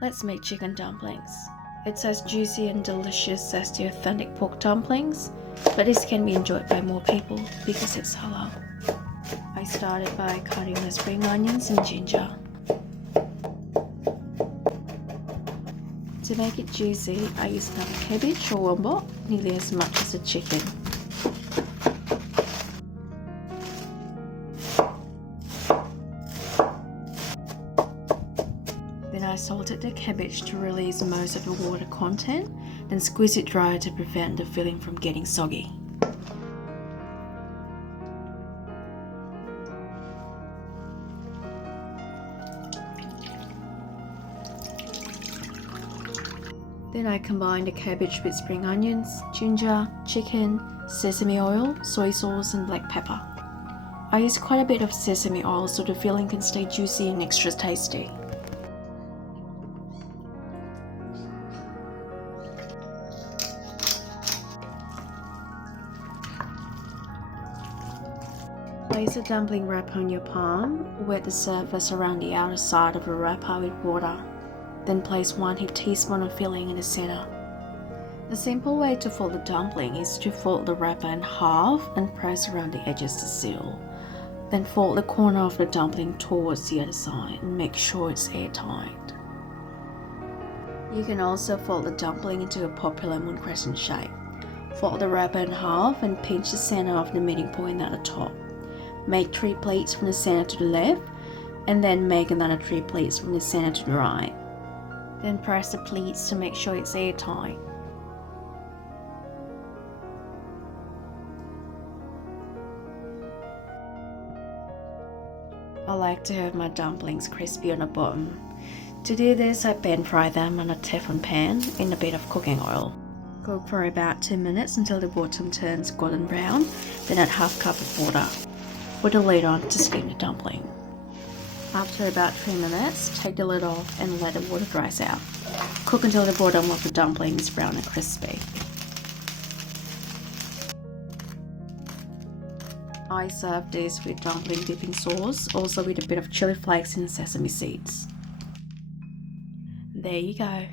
Let's make chicken dumplings. It's as juicy and delicious as the authentic pork dumplings, but this can be enjoyed by more people because it's halal. I started by cutting the spring onions and ginger. To make it juicy, I use enough cabbage or wombok, nearly as much as the chicken. Then I salted the cabbage to release most of the water content, then squeeze it dry to prevent the filling from getting soggy. Then I combine the cabbage with spring onions, ginger, chicken, sesame oil, soy sauce and black pepper. I use quite a bit of sesame oil so the filling can stay juicy and extra tasty. Place a dumpling wrapper on your palm, wet the surface around the outer side of the wrapper with water. Then place 1 heaped teaspoon of filling in the center. The simple way to fold the dumpling is to fold the wrapper in half and press around the edges to seal. Then fold the corner of the dumpling towards the other side and make sure it's airtight. You can also fold the dumpling into a popular moon crescent shape. Fold the wrapper in half and pinch the center of the meeting point at the top. Make 3 pleats from the center to the left, and then make another 3 pleats from the center to the right. Then press the pleats to make sure it's airtight. I like to have my dumplings crispy on the bottom. To do this, I pan fry them on a Teflon pan in a bit of cooking oil. Cook for about 2 minutes until the bottom turns golden brown, then add half cup of water. Put the lid on to steam the dumpling. After about 3 minutes, take the lid off and let the water dries out. Cook until the bottom of the dumpling is brown and crispy. I serve this with dumpling dipping sauce, also with a bit of chili flakes and sesame seeds. There you go.